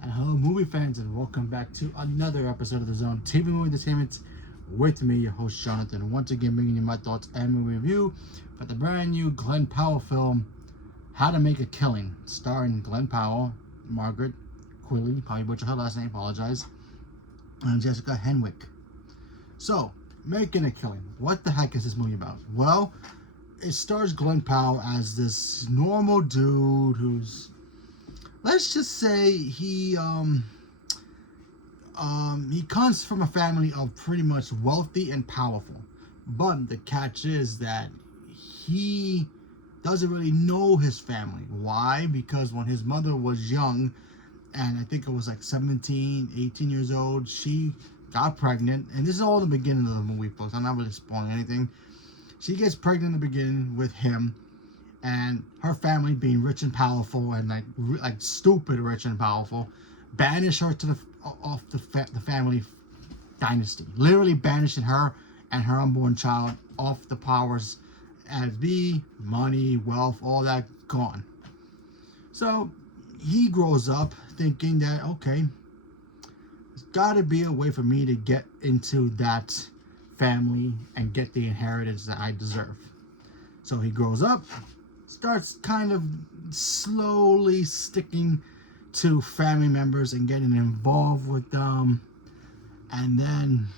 And hello, movie fans, and welcome back to another episode of the Zone TV Movie Entertainment with me, your host Jonathan. Once again, bringing you my thoughts and movie review for the brand new Glen Powell film, How to Make a Killing, starring Glen Powell, Margaret Quilley, probably butchered her last name, apologize, and Jessica Henwick. So, Making a Killing. What the heck is this movie about? Well, it stars Glen Powell as this normal dude who's, let's just say he comes from a family of pretty much wealthy and powerful. But the catch is that he doesn't really know his family. Why? Because when his mother was young, and I think it was like 17, 18 years old, she got pregnant. And this is all in the beginning of the movie, folks. I'm not really spoiling anything. She gets pregnant in the beginning with him, and her family, being rich and powerful and like stupid rich and powerful, banish her to the family dynasty. Literally banishing her and her unborn child off the powers as be, money, wealth, all that gone. So he grows up thinking that, okay, there's got to be a way for me to get into that family and get the inheritance that I deserve. So he grows up, starts kind of slowly sticking to family members and getting involved with them. And then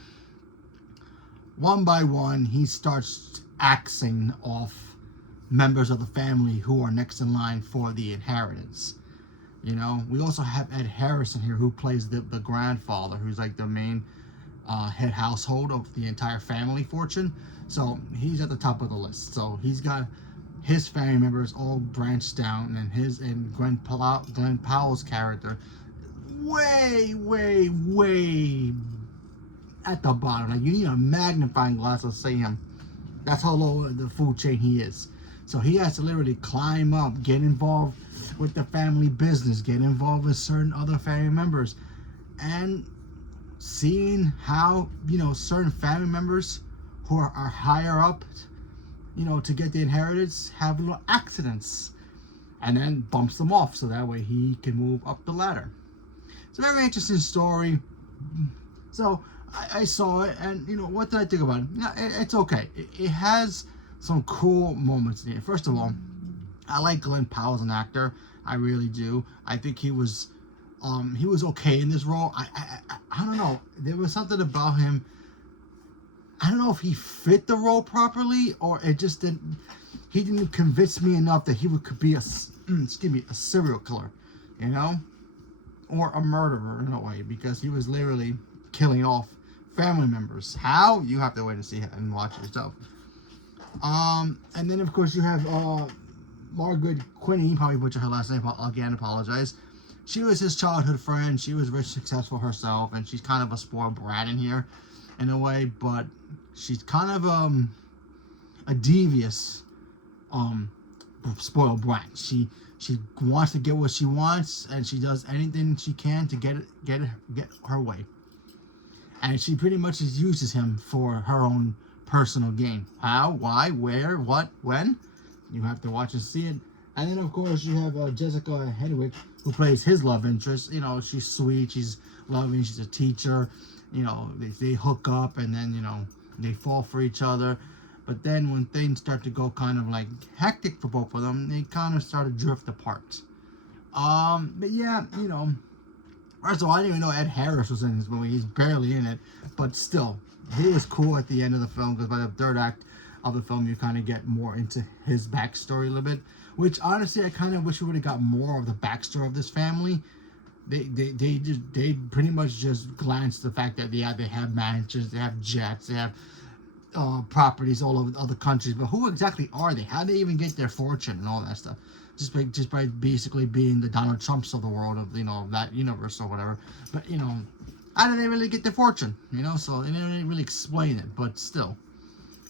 one by one, he starts axing off members of the family who are next in line for the inheritance. You know, we also have Ed Harrison here, who plays the grandfather, who's like the main head household of the entire family fortune. So he's at the top of the list. So he's got his family members all branched down, and Glen Powell's character way at the bottom. Like, you need a magnifying glass to see him. That's how low the food chain he is. So he has to literally climb up, get involved with the family business, get involved with certain other family members, and seeing how, certain family members who are higher up, to get the inheritance, have little accidents, and then bumps them off so that way he can move up the ladder. It's a very interesting story. So I saw it, and what did I think about it? It's okay. It has some cool moments in it. First of all, I like Glen Powell as an actor. I really do. I think he was okay in this role. I don't know. There was something about him. I don't know if he fit the role properly, or it just didn't. He didn't convince me enough that he could be a serial killer, or a murderer in a way, because he was literally killing off family members. How? You have to wait and see it and watch it yourself. And then of course you have Margaret Quilley, probably butchered her last name. Again, apologize. She was his childhood friend. She was rich, successful herself, and she's kind of a spoiled brat in here, in a way. But she's kind of a devious spoiled brat. She wants to get what she wants, and she does anything she can to get her way. And she pretty much just uses him for her own personal gain. How? Why? Where? What? When? You have to watch and see it. And then of course you have Jessica Henwick, who plays his love interest. She's sweet, she's loving, she's a teacher. They hook up, and then they fall for each other. But then when things start to go kind of like hectic for both of them, they kind of start to drift apart. But yeah, first of all, I didn't even know Ed Harris was in this movie. He's barely in it, but still, he was cool at the end of the film, because by the third act of the film, you kind of get more into his backstory a little bit. Which honestly, I kind of wish we would have got more of the backstory of this family. They pretty much just glanced the fact that they have mansions, they have jets, they have properties all over other countries. But who exactly are they? How do they even get their fortune and all that stuff? Just by basically being the Donald Trumps of the world, of that universe or whatever. But how do they really get their fortune? So they didn't really explain it, but still,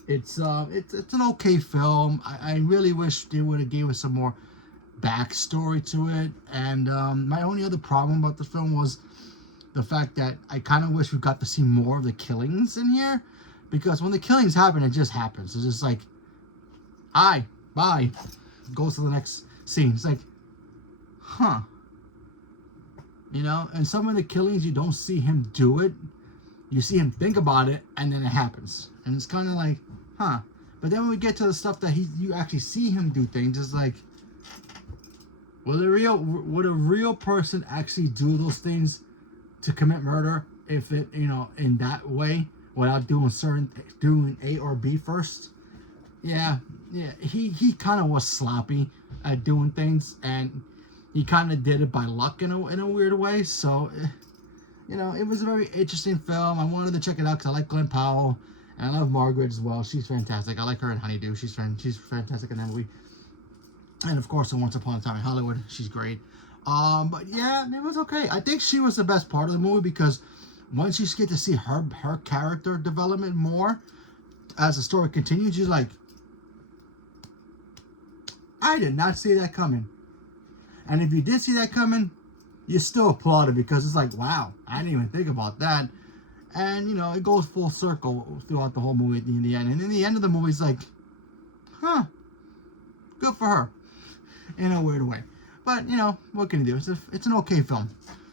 it's an okay film. I really wish they would have gave us some more backstory to it. And my only other problem about the film was the fact that I kind of wish we got to see more of the killings in here, because when the killings happen, it just happens. It's just like, hi, bye, goes to the next scene. It's like, huh, You know, and some of the killings you don't see him do it. You see him think about it, and then it happens, and it's kind of like, huh. But then when we get to the stuff that you actually see him do things, it's like, would a real person actually do those things to commit murder if it, you know, in that way without doing A or B first? Yeah, he kind of was sloppy at doing things, and he kind of did it by luck in a weird way. So, you know, it was a very interesting film. I wanted to check it out because I like Glenn Powell, and I love Margaret as well. She's fantastic. I like her in Honeydew. She's fantastic in that movie. And of course, in Once Upon a Time in Hollywood, she's great. But yeah, it was okay. I think she was the best part of the movie because once you get to see her character development more as the story continues, you're like, I did not see that coming. And if you did see that coming, you still applauded because it's like, wow, I didn't even think about that. And, you know, it goes full circle throughout the whole movie in the end. And in the end of the movie, it's like, huh, good for her in a weird way. But, you know, what can you do? It's an okay film.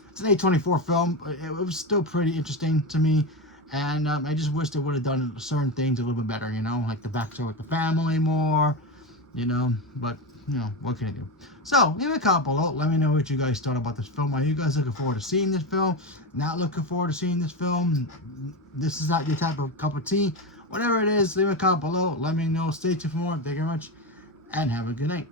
It's an A24 film. It was still pretty interesting to me. And I just wish they would have done certain things a little bit better, you know, like the backstory with the family more, you know, but, you know, what can I do? So, leave a comment below. Let me know what you guys thought about this film. Are you guys looking forward to seeing this film? Not looking forward to seeing this film? This is not your type of cup of tea? Whatever it is, leave a comment below. Let me know. Stay tuned for more. Thank you very much, and have a good night.